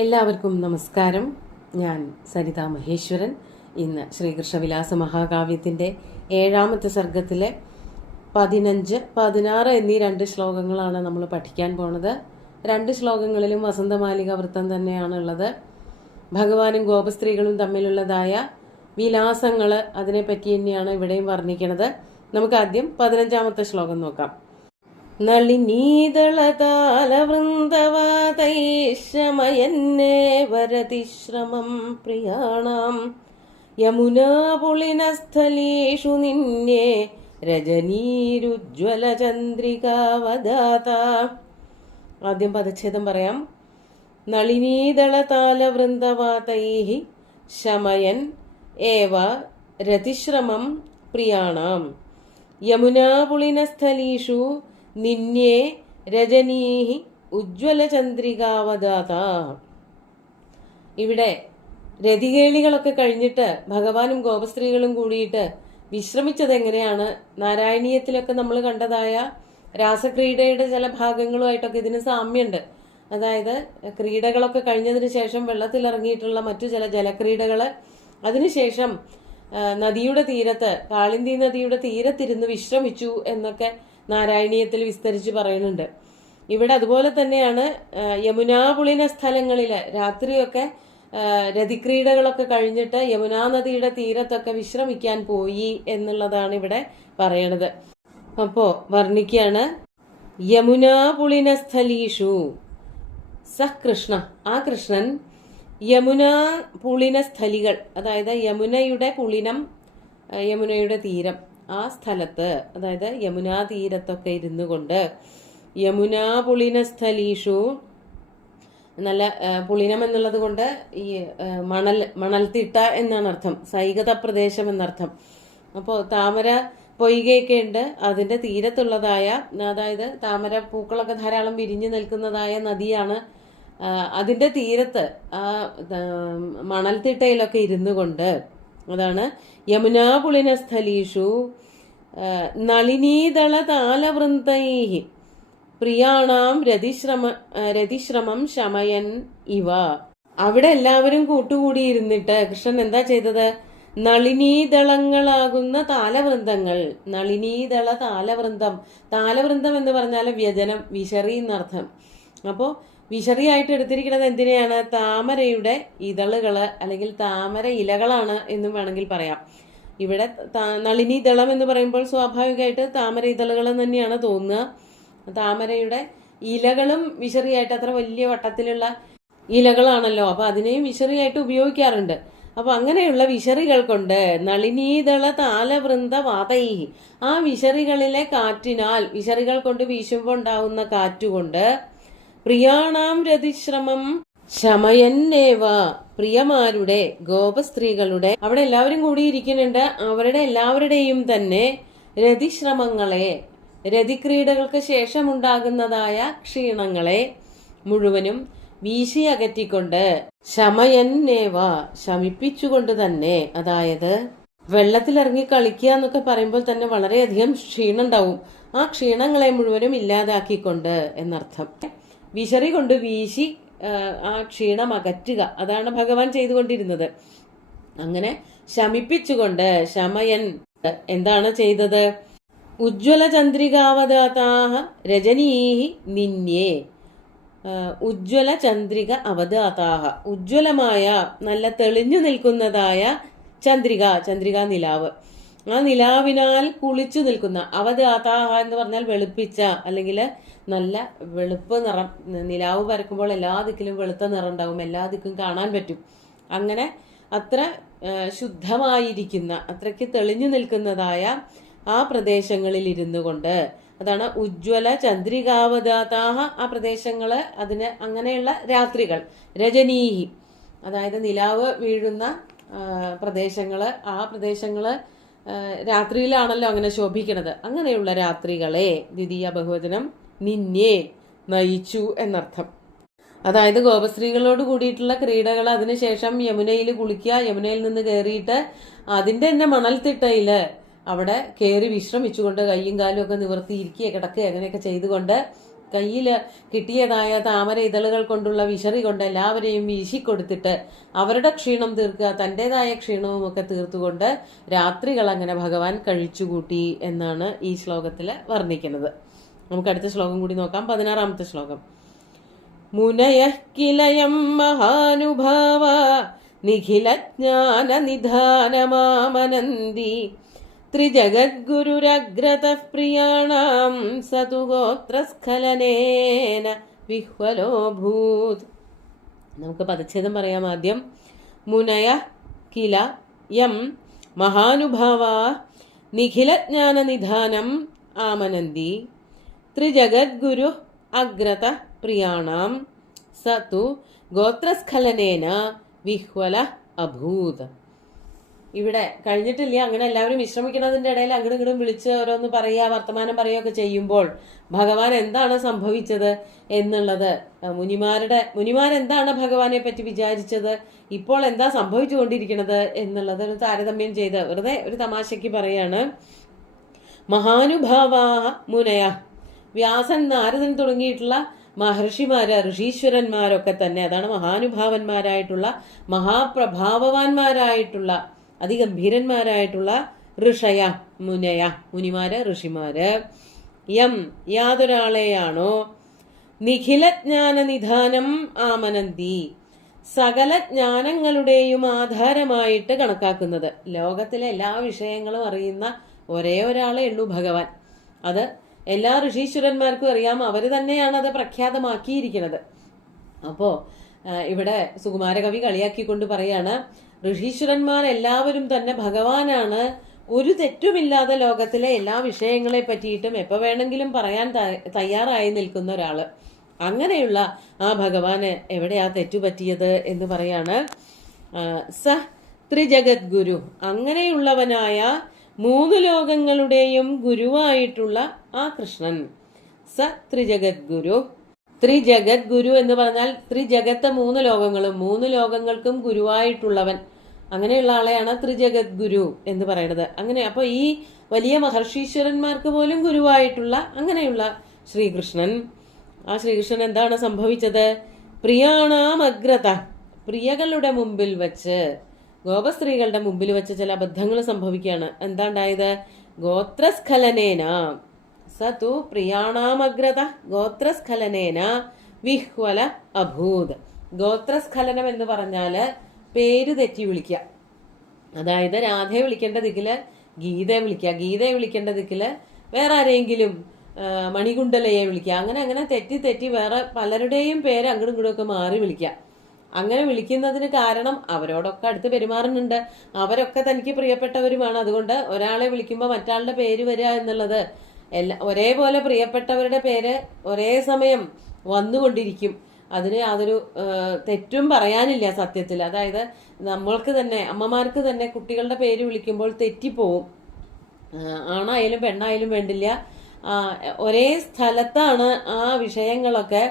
എല്ലാവർക്കും നമസ്കാരം. ഞാൻ സരിത മഹേശ്വരൻ. ഇന്ന് ശ്രീകൃഷ്ണവിലാസ മഹാകാവ്യത്തിൻ്റെ 7ാമത്തെ സർഗത്തിലെ 15, 16 എന്നീ 2 ശ്ലോകങ്ങളാണ് നമ്മൾ പഠിക്കാൻ പോണത്. 2 ശ്ലോകങ്ങളിലും വസന്തമാലിക വൃത്തം തന്നെയാണുള്ളത്. ഭഗവാനും ഗോപസ്ത്രീകളും തമ്മിലുള്ളതായ വിലാസങ്ങൾ അതിനെപ്പറ്റി തന്നെയാണ് ഇവിടെയും വർണ്ണിക്കുന്നത്. നമുക്ക് ആദ്യം 15ാമത്തെ ശ്ലോകം നോക്കാം. നളിനീദളതാലവൃന്ദവാതൈശമയന്നേ വരതിശ്രമം പ്രിയാണാം യമുനാപുളിനസ്ഥലേഷു നിന്യേ രജനീരുജ്വലചന്ദ്രികാവദാത. ആദ്യം പദച്ഛേദം പറയാം. നളിനീദളതാലവൃന്ദവാതൈഃ ശമയൻ ഏവ രതിശ്രമം പ്രിയാണാം യമുനാപുളിനസ്ഥലീഷു നിന്യേ രജനീഹി ഉജ്ജ്വലചന്ദ്രികാവദാത. ഇവിടെ രതികേളികളൊക്കെ കഴിഞ്ഞിട്ട് ഭഗവാനും ഗോപസ്ത്രീകളും കൂടിയിട്ട് വിശ്രമിച്ചത് എങ്ങനെയാണ്? നാരായണീയത്തിലൊക്കെ നമ്മൾ കണ്ടതായ രാസക്രീഡയുടെ ചില ഭാഗങ്ങളുമായിട്ടൊക്കെ ഇതിന് സാമ്യമുണ്ട്. അതായത് ക്രീഡകളൊക്കെ കഴിഞ്ഞതിന് ശേഷം വെള്ളത്തിലിറങ്ങിയിട്ടുള്ള മറ്റു ചില ജലക്രീഡകള്, അതിനുശേഷം നദിയുടെ തീരത്ത്, കാളിന്തി നദിയുടെ തീരത്തിരുന്ന് വിശ്രമിച്ചു എന്നൊക്കെ നാരായണീയത്തിൽ വിസ്തരിച്ച് പറയുന്നുണ്ട്. ഇവിടെ അതുപോലെ തന്നെയാണ് യമുനാപുളിന സ്ഥലങ്ങളില് രാത്രിയൊക്കെ രതിക്രീഡകളൊക്കെ കഴിഞ്ഞിട്ട് യമുനാ നദിയുടെ തീരത്തൊക്കെ വിശ്രമിക്കാൻ പോയി എന്നുള്ളതാണ് ഇവിടെ പറയണത്. അപ്പോ വർണ്ണിക്കുകയാണ്. യമുനാപുളിന സ്ഥലീഷു സഹ് കൃഷ്ണ, ആ കൃഷ്ണൻ യമുനാ പുളിന സ്ഥലികൾ, അതായത് യമുനയുടെ പുളിനം, യമുനയുടെ തീരം, ആ സ്ഥലത്ത്, അതായത് യമുനാ തീരത്തൊക്കെ ഇരുന്നു കൊണ്ട് യമുനാ പുളിന സ്ഥലീഷു, നല്ല പുളിനം എന്നുള്ളത് കൊണ്ട് ഈ മണൽത്തിട്ട എന്നാണ് അർത്ഥം, സൈകത പ്രദേശം എന്നർത്ഥം. അപ്പോൾ താമര പൊയ്കയൊക്കെ ഉണ്ട്, അതിന്റെ തീരത്തുള്ളതായ, അതായത് താമര പൂക്കളൊക്കെ ധാരാളം വിരിഞ്ഞു നിൽക്കുന്നതായ നദിയാണ്. അതിന്റെ തീരത്ത് ആ മണൽത്തിട്ടയിലൊക്കെ ഇരുന്നു കൊണ്ട്, അതാണ് യമുനാപുളിന സ്ഥലീഷു നളിനീദള താലവൃന്ദൈഃ പ്രിയാണാം രതിശ്രമം ശമയൻ ഇവ. അവിടെ എല്ലാവരും കൂട്ടുകൂടിയിരുന്നിട്ട് കൃഷ്ണൻ എന്താ ചെയ്തത്? നളിനീദളങ്ങളാകുന്ന താലവൃന്ദങ്ങൾ, നളിനീദള താലവൃന്ദം, താലവൃന്ദം എന്ന് പറഞ്ഞാൽ വ്യജനം, വിശറി എന്നർത്ഥം. അപ്പോ വിശറിയായിട്ട് എടുത്തിരിക്കുന്നത് എന്തിനെയാണ്? താമരയുടെ ഇതളുകള് അല്ലെങ്കിൽ താമര ഇലകളാണ് എന്നും വേണമെങ്കിൽ പറയാം. ഇവിടെ നളിനീദളം എന്ന് പറയുമ്പോൾ സ്വാഭാവികമായിട്ട് താമര ഇതളുകൾ തന്നെയാണ് തോന്നുക. താമരയുടെ ഇലകളും വിശറിയായിട്ട്, അത്ര വലിയ വട്ടത്തിലുള്ള ഇലകളാണല്ലോ, അപ്പൊ അതിനെയും വിശറിയായിട്ട് ഉപയോഗിക്കാറുണ്ട്. അപ്പൊ അങ്ങനെയുള്ള വിശറികൾ കൊണ്ട് നളിനീദള താലവൃന്ദ വാതൈഃ, ആ വിശറികളിലെ കാറ്റിനാൽ, വിശറികൾ കൊണ്ട് വീശുമ്പോൾ ഉണ്ടാവുന്ന കാറ്റുകൊണ്ട് പ്രിയാണാം രതിശ്രമം ശമയന്നേവ, പ്രിയമാരുടെ, ഗോപസ്ത്രീകളുടെ, അവിടെ എല്ലാവരും കൂടി ഇരിക്കുന്നുണ്ട്, അവരുടെ എല്ലാവരുടെയും തന്നെ രതിശ്രമങ്ങളെ, രതിക്രീഡകൾക്ക് ശേഷമുണ്ടാകുന്നതായ ക്ഷീണങ്ങളെ മുഴുവനും വീശി അകറ്റിക്കൊണ്ട്, ശമയന്നേവ, ശമിപ്പിച്ചുകൊണ്ട് തന്നെ, അതായത് വെള്ളത്തിലിറങ്ങി കളിക്കുക എന്നൊക്കെ പറയുമ്പോൾ തന്നെ വളരെയധികം ക്ഷീണം ഉണ്ടാവും, ആ ക്ഷീണങ്ങളെ മുഴുവനും ഇല്ലാതാക്കിക്കൊണ്ട് എന്നർത്ഥം. വിശറി കൊണ്ട് വീശി ആ ക്ഷീണം അകറ്റുക, അതാണ് ഭഗവാൻ ചെയ്തുകൊണ്ടിരുന്നത്. അങ്ങനെ ശമിപ്പിച്ചുകൊണ്ട്, ശമയൻ എന്താണ് ചെയ്തത്? ഉജ്ജ്വല ചന്ദ്രികാവദാതാഹ രജനീഹി നിന്യേ, ഉജ്ജ്വല ചന്ദ്രിക അവദാതാഹ, ഉജ്ജ്വലമായ നല്ല തെളിഞ്ഞു നിൽക്കുന്നതായ ചന്ദ്രിക, ചന്ദ്രിക നിലാവ്, ആ നിലാവിനാൽ കുളിച്ചു നിൽക്കുന്ന, അവദാതാഹ എന്ന് പറഞ്ഞാൽ വെളുപ്പിച്ച, അല്ലെങ്കിൽ നല്ല വെളുപ്പ് നിറം. നിലാവ് പരക്കുമ്പോൾ എല്ലാ ദിക്കിലും വെളുത്ത നിറം ഉണ്ടാവും, എല്ലാ ദിക്കും കാണാൻ പറ്റും. അങ്ങനെ അത്ര ശുദ്ധമായിരിക്കുന്ന, അത്രയ്ക്ക് തെളിഞ്ഞു നിൽക്കുന്നതായ ആ പ്രദേശങ്ങളിൽ ഇരുന്നു കൊണ്ട്, അതാണ് ഉജ്ജ്വല ചന്ദ്രികാവദാതാഹ, ആ പ്രദേശങ്ങള്, അതിന് അങ്ങനെയുള്ള രാത്രികൾ, രജനീഹി, അതായത് നിലാവ് വീഴുന്ന പ്രദേശങ്ങള്, ആ പ്രദേശങ്ങള് രാത്രിയിലാണല്ലോ അങ്ങനെ ശോഭിക്കുന്നത്. അങ്ങനെയുള്ള രാത്രികളെ, ദ്വിതീയ ബഹുവചനം നിന്യേ, നയിച്ചു എന്നർത്ഥം. അതായത് ഗോപസ്ത്രീകളോട് കൂടിയിട്ടുള്ള ക്രീഡകൾ, അതിനുശേഷം യമുനയിൽ കുളിക്കുക, യമുനയിൽ നിന്ന് കയറിയിട്ട് അതിന്റെ തന്നെ മണൽത്തിട്ടയില് അവിടെ കയറി വിശ്രമിച്ചുകൊണ്ട് കയ്യും കാലും ഒക്കെ നിവർത്തിയിരിക്കുക, കിടക്കുക, അങ്ങനെയൊക്കെ ചെയ്തുകൊണ്ട് കയ്യിൽ കിട്ടിയതായ താമര ഇതളുകൾ കൊണ്ടുള്ള വിശറി കൊണ്ട് എല്ലാവരെയും വീശിക്കൊടുത്തിട്ട് അവരുടെ ക്ഷീണം തീർക്കുക, തൻ്റെതായ ക്ഷീണവും ഒക്കെ തീർത്തുകൊണ്ട് രാത്രികൾ അങ്ങനെ ഭഗവാൻ കഴിച്ചുകൂട്ടി എന്നാണ് ഈ ശ്ലോകത്തിൽ വർണ്ണിക്കുന്നത്. നമുക്ക് അടുത്ത ശ്ലോകം കൂടി നോക്കാം. 16ാമത്തെ ശ്ലോകം. മുനയഃ കിലയം മഹാനുഭാവ നിഖിലജ്ഞാന നിധാനമാമനന്തി ത്രിജഗദ്ഗുരുരഗ്രതഃ പ്രിയാണാം സതു ഗോത്രസ്ഖലനേന വിഹ്വലോഭൂത്. നമുക്ക് പദച്ഛേദം പറയാം ആദ്യം. മുനയ കില യം മഹാനുഭാവ നിഖിലജ്ഞാന നിധാനം ആമനന്തി ത്രിജഗദ്ഗുരു അഗ്രത പ്രിയാണാം സതു ഗോത്രസ്ഖലനേന വിഹ്വല അഭൂത്. ഇവിടെ കഴിഞ്ഞിട്ടില്ല. അങ്ങനെ എല്ലാവരും വിശ്രമിക്കുന്നതിൻ്റെ ഇടയിൽ അങ്ങോട്ടും ഇങ്ങോട്ടും വിളിച്ച് ഓരോന്ന് പറയുക, വർത്തമാനം പറയുകയൊക്കെ ചെയ്യുമ്പോൾ ഭഗവാൻ എന്താണ് സംഭവിച്ചത് എന്നുള്ളത്, മുനിമാരെന്താണ് ഭഗവാനെ പറ്റി വിചാരിച്ചത്, ഇപ്പോൾ എന്താ സംഭവിച്ചുകൊണ്ടിരിക്കുന്നത് എന്നുള്ളത് ഒരു താരതമ്യം ചെയ്ത് വെറുതെ ഒരു തമാശയ്ക്ക് പറയാണ്. മഹാനുഭാവാ മുനയ, വ്യാസൻ, നാരദൻ തുടങ്ങിയിട്ടുള്ള മഹർഷിമാര്, ഋഷീശ്വരന്മാരൊക്കെ തന്നെ, അതാണ് മഹാനുഭാവന്മാരായിട്ടുള്ള, മഹാപ്രഭാവവാന്മാരായിട്ടുള്ള, അതിഗംഭീരന്മാരായിട്ടുള്ള ഋഷയ മുനയ, മുനിമാര്, ഋഷിമാര്. യം, യാതൊരാളെയാണോ, നിഖിലജ്ഞാന നിധാനം ആമനന്തി, സകല ജ്ഞാനങ്ങളുടെയും ആധാരമായിട്ട് കണക്കാക്കുന്നത്. ലോകത്തിലെ എല്ലാ വിഷയങ്ങളും അറിയുന്ന ഒരേ ഒരാളേ ഉള്ളൂ ഭഗവാൻ. അത് എല്ലാ ഋഷീശ്വരന്മാർക്കും അറിയാം. അവർ തന്നെയാണ് അത് പ്രഖ്യാതമാക്കിയിരിക്കുന്നത്. അപ്പോൾ ഇവിടെ സുകുമാരകവി കളിയാക്കിക്കൊണ്ട് പറയാണ്, ഋഷീശ്വരന്മാരെല്ലാവരും തന്നെ ഭഗവാനാണ് ഒരു തെറ്റുമില്ലാതെ ലോകത്തിലെ എല്ലാ വിഷയങ്ങളെ പറ്റിയിട്ടും എപ്പോൾ വേണമെങ്കിലും പറയാൻ തയ്യാറായി നിൽക്കുന്ന ഒരാള്. അങ്ങനെയുള്ള ആ ഭഗവാന് എവിടെയാ തെറ്റുപറ്റിയത് എന്ന് പറയാണ്. സ ത്രിജഗദ്ഗുരു, അങ്ങനെയുള്ളവനായ 3 ലോകങ്ങളുടെയും ഗുരുവായിട്ടുള്ള ആ കൃഷ്ണൻ. സ ത്രിജഗദ്ഗുരു. ത്രിജഗദ്ഗുരു എന്ന് പറഞ്ഞാൽ ത്രിജഗത്ത്, 3 ലോകങ്ങളും, 3 ലോകങ്ങൾക്കും ഗുരുവായിട്ടുള്ളവൻ. അങ്ങനെയുള്ള ആളെയാണ് ത്രിജഗദ്ഗുരു എന്ന് പറയുന്നത്. അങ്ങനെ അപ്പോൾ ഈ വലിയ മഹർഷീശ്വരന്മാർക്ക് പോലും ഗുരുവായിട്ടുള്ള അങ്ങനെയുള്ള ശ്രീകൃഷ്ണൻ. ആ ശ്രീകൃഷ്ണൻ എന്താണ് സംഭവിച്ചത്? പ്രിയാണാമഗ്രത, പ്രിയകളുടെ മുമ്പിൽ വച്ച്, ഗോപസ്ത്രീകളുടെ മുമ്പിൽ വെച്ച് ചില അബദ്ധങ്ങൾ സംഭവിക്കുകയാണ്. എന്താണ്ടായത്? ഗോത്രസ്ഖലനേന സതു പ്രിയാണാമഗ്രത ഗോത്രസ്ഖലനേന വിഹ്വല അഭൂത്. ഗോത്രസ്ഖലനം എന്ന് പറഞ്ഞാല് പേര് തെറ്റി വിളിക്കുക. അതായത് രാധയെ വിളിക്കേണ്ട ദിക്കില് ഗീതയെ വിളിക്കുക, ഗീതയെ വിളിക്കേണ്ട ദിക്കില് വേറെ ആരെങ്കിലും മണികുണ്ടലയെ വിളിക്കുക. അങ്ങനെ തെറ്റി വേറെ പലരുടെയും പേര് അങ്ങോട്ടും ഇങ്ങോട്ടും ഒക്കെ മാറി വിളിക്കുക. അങ്ങനെ വിളിക്കുന്നതിന് കാരണം അവരോടൊക്കെ അടുത്ത് പെരുമാറുന്നുണ്ട്, അവരൊക്കെ തനിക്ക് പ്രിയപ്പെട്ടവരുമാണ്. അതുകൊണ്ട് ഒരാളെ വിളിക്കുമ്പോൾ മറ്റാളുടെ പേര് വരിക എന്നുള്ളത് ഒരേപോലെ പ്രിയപ്പെട്ടവരുടെ പേര് ഒരേ സമയം വന്നുകൊണ്ടിരിക്കും. അതിന് യാതൊരു തെറ്റും പറയാനില്ല സത്യത്തിൽ. അതായത് നമ്മൾക്ക് തന്നെ, അമ്മമാർക്ക് തന്നെ കുട്ടികളുടെ പേര് വിളിക്കുമ്പോൾ തെറ്റിപ്പോവും. ആണായാലും പെണ്ണായാലും വേണ്ടില്ല, ഒരേ സ്ഥലത്താണ് ആ വിഷയങ്ങളൊക്കെ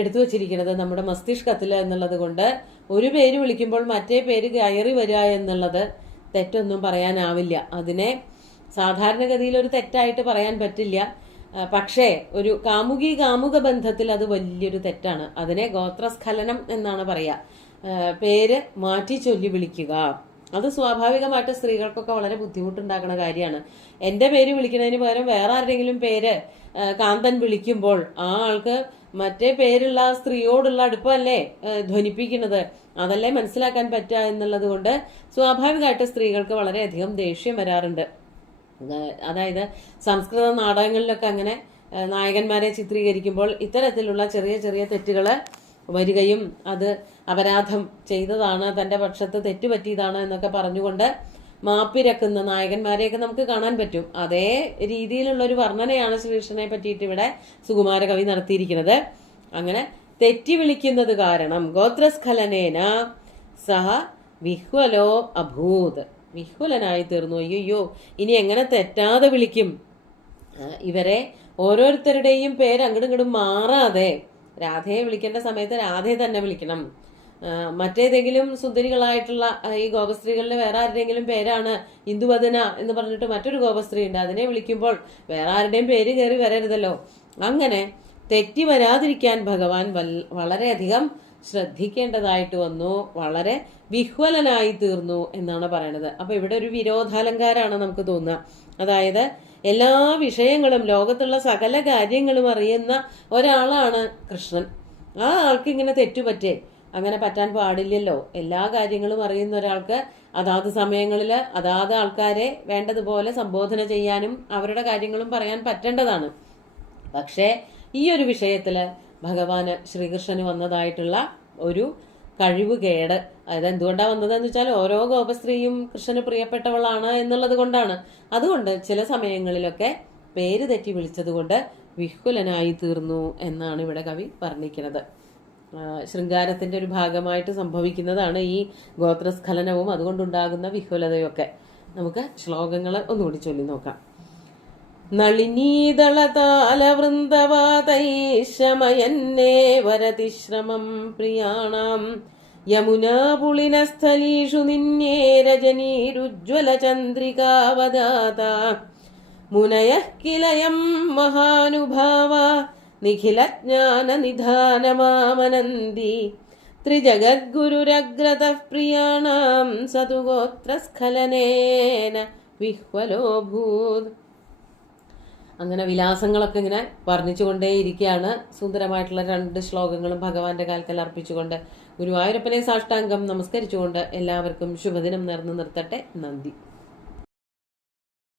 എടുത്തു വച്ചിരിക്കുന്നത് നമ്മുടെ മസ്തിഷ്കത്തിൽ എന്നുള്ളത് കൊണ്ട് ഒരു പേര് വിളിക്കുമ്പോൾ മറ്റേ പേര് കയറി വരിക എന്നുള്ളത് തെറ്റൊന്നും പറയാനാവില്ല. അതിനെ സാധാരണഗതിയിൽ ഒരു തെറ്റായിട്ട് പറയാൻ പറ്റില്ല. പക്ഷേ ഒരു കാമുക ബന്ധത്തിൽ അത് വലിയൊരു തെറ്റാണ്. അതിനെ ഗോത്രസ്ഖലനം എന്നാണ് പറയുക. പേര് മാറ്റി ചൊല്ലി വിളിക്കുക, അത് സ്വാഭാവികമായിട്ട് സ്ത്രീകൾക്കൊക്കെ വളരെ ബുദ്ധിമുട്ടുണ്ടാക്കുന്ന കാര്യമാണ്. എൻ്റെ പേര് വിളിക്കുന്നതിന് പകരം വേറെ ആരുടെങ്കിലും പേര് കാന്തൻ വിളിക്കുമ്പോൾ ആ ആൾക്ക് മറ്റേ പേരുള്ള സ്ത്രീയോടുള്ള അടുപ്പമല്ലേ ധ്വനിപ്പിക്കുന്നത്, അതല്ലേ മനസ്സിലാക്കാൻ പറ്റുക എന്നുള്ളത് കൊണ്ട് സ്വാഭാവികമായിട്ട് സ്ത്രീകൾക്ക് വളരെയധികം ദേഷ്യം വരാറുണ്ട്. അതായത് സംസ്കൃത നാടകങ്ങളിലൊക്കെ അങ്ങനെ നായകന്മാരെ ചിത്രീകരിക്കുമ്പോൾ ഇത്തരത്തിലുള്ള ചെറിയ ചെറിയ തെറ്റുകൾ വരികയും അത് അപരാധം ചെയ്തതാണ്, തൻ്റെ പക്ഷത്ത് തെറ്റുപറ്റിയതാണ് എന്നൊക്കെ പറഞ്ഞുകൊണ്ട് മാപ്പിരക്കുന്ന നായകന്മാരെയൊക്കെ നമുക്ക് കാണാൻ പറ്റും. അതേ രീതിയിലുള്ളൊരു വർണ്ണനയാണ് ശ്രീകൃഷ്ണനെ പറ്റിയിട്ട് ഇവിടെ സുകുമാരകവി നടത്തിയിരിക്കുന്നത്. അങ്ങനെ തെറ്റി വിളിക്കുന്നത് കാരണം ഗോത്രസ്ഖലനേന സഹ വിഹ്വലോ അഭൂത്, വിഹ്വലനായി തീർന്നു. അയ്യോ, ഇനി എങ്ങനെ തെറ്റാതെ വിളിക്കും? ഇവരെ ഓരോരുത്തരുടെയും പേര് അങ്ങോട്ടും ഇങ്ങോട്ടും മാറാതെ രാധയെ വിളിക്കേണ്ട സമയത്ത് രാധയെ തന്നെ വിളിക്കണം. മറ്റേതെങ്കിലും സുന്ദരികളായിട്ടുള്ള ഈ ഗോപസ്ത്രീകളിലെ വേറെ ആരുടെയെങ്കിലും പേരാണ് ഇന്ദുവദന എന്ന് പറഞ്ഞിട്ട് മറ്റൊരു ഗോപസ്ത്രീ ഉണ്ട്, അതിനെ വിളിക്കുമ്പോൾ വേറെ ആരുടെയും പേര് കയറി വരരുതല്ലോ. അങ്ങനെ തെറ്റി വരാതിരിക്കാൻ ഭഗവാൻ വളരെയധികം ശ്രദ്ധിക്കേണ്ടതായിട്ട് വന്നു, വളരെ വിഹ്വലനായി തീർന്നു എന്നാണ് പറയണത്. അപ്പൊ ഇവിടെ ഒരു വിരോധാലങ്കാരാണ് നമുക്ക് തോന്നുക. അതായത് എല്ലാ വിഷയങ്ങളും, ലോകത്തുള്ള സകല കാര്യങ്ങളും അറിയുന്ന ഒരാളാണ് കൃഷ്ണൻ. ആ ആൾക്ക് ഇങ്ങനെ തെറ്റുപറ്റേ? അങ്ങനെ പറ്റാൻ പാടില്ലല്ലോ. എല്ലാ കാര്യങ്ങളും അറിയുന്ന ഒരാൾക്ക് അതാത് സമയങ്ങളിൽ അതാത് ആൾക്കാരെ വേണ്ടതുപോലെ സംബോധന ചെയ്യാനും അവരുടെ കാര്യങ്ങളും പറയാൻ പറ്റേണ്ടതാണ്. പക്ഷേ ഈ ഒരു വിഷയത്തില് ഭഗവാന് ശ്രീകൃഷ്ണന് വന്നതായിട്ടുള്ള ഒരു കഴിവുകേട്, അതായത് എന്തുകൊണ്ടാണ് വന്നതെന്ന് വെച്ചാൽ ഓരോ ഗോപസ്ത്രീയും കൃഷ്ണന് പ്രിയപ്പെട്ടവളാണ് എന്നുള്ളത് കൊണ്ടാണ്. അതുകൊണ്ട് ചില സമയങ്ങളിലൊക്കെ പേര് തെറ്റി വിളിച്ചതുകൊണ്ട് വിഹ്വലനായി തീർന്നു എന്നാണ് ഇവിടെ കവി വർണ്ണിക്കുന്നത്. ശൃംഗാരത്തിന്റെ ഒരു ഭാഗമായിട്ട് സംഭവിക്കുന്നതാണ് ഈ ഗോത്രസ്ഖലനവും അതുകൊണ്ടുണ്ടാകുന്ന വിഹ്വലതയൊക്കെ. നമുക്ക് ശ്ലോകങ്ങൾ ഒന്നുകൂടി ചൊല്ലി നോക്കാം. നളിനീദളതാലവൃന്ദവാതൈശമയന്നേ വരതിശ്രമം പ്രിയാണാം യമുനാപുളിനസ്ഥലീഷു നിന്നേ രജനീരുജ്വലചന്ദ്രികാവദാത മുനയഃ കിലയം മഹാനുഭാവ നിഖിലജ്ഞാനനിധാനമാമനന്തി ത്രിജഗദ്ഗുരുരഗ്രതഃ പ്രിയാണാം സതു ഗോത്രസ്ഖലനേന വിഹ്വലോഭൂത്. അങ്ങനെ വിലാസങ്ങളൊക്കെ ഇങ്ങനെ വർണ്ണിച്ചുകൊണ്ടേയിരിക്കുകയാണ്. സുന്ദരമായിട്ടുള്ള 2 ശ്ലോകങ്ങളും ഭഗവാന്റെ കാൽക്കൽ അർപ്പിച്ചുകൊണ്ട് ഗുരുവായൂരപ്പനെ സാഷ്ടാംഗം നമസ്കരിച്ചുകൊണ്ട് എല്ലാവർക്കും ശുഭദിനം നേർന്നു നിർത്തട്ടെ. നന്ദി.